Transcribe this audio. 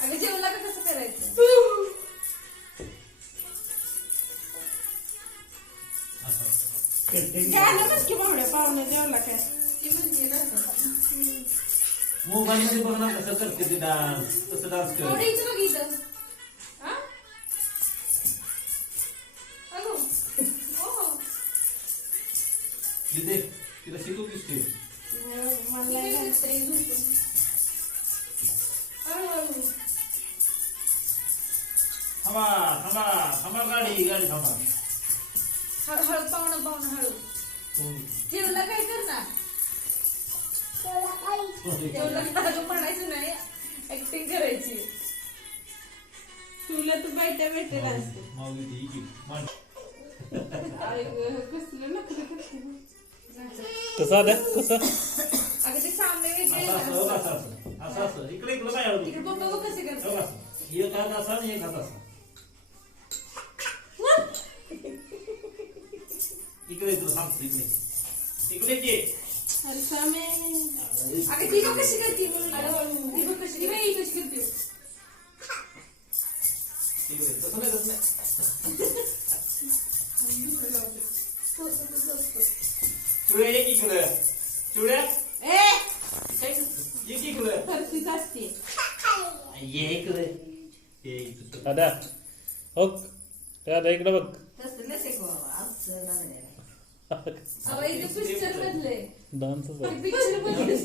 अगं जेवला का कसं करायचं? पाहुणे जेवला काय मोबाईल मध्ये बघ ना कसं करते ते डान्स कसं डान्स कर थोडीच बघितलं तिथे तिला शिकू दिसते थांबा थांबा थांबा गाडी गाडी थांबा हळूहळू पाहुणं हळू जेवला काय करणार जेवला का म्हणायचं नाही ऍक्टिंग करायची तुला तू बैठ्या भेटेल असते माऊली ती इकी मान कसलं नखरे करते कसं आलं कसं अगं ते सामने वेगळे असं इकडे इकडे काय आवडतं तिकडे बघ कसे करतात एक हात असा आणि एक हात असा इकडे इकडे थांब इकडे इकडे ये अरे स्वामी अगं ती बघ कशी करते ती बघ कशी बाई कशी करते इकडे तसं नाही तसं नाही चुड्या एक इकडे चुड्या एक इकडे फरशीच असते ये इकडे ये इकडे दादा हो दादा इकडे बघ पिक्चर मधले डान्स पिक्चर मधले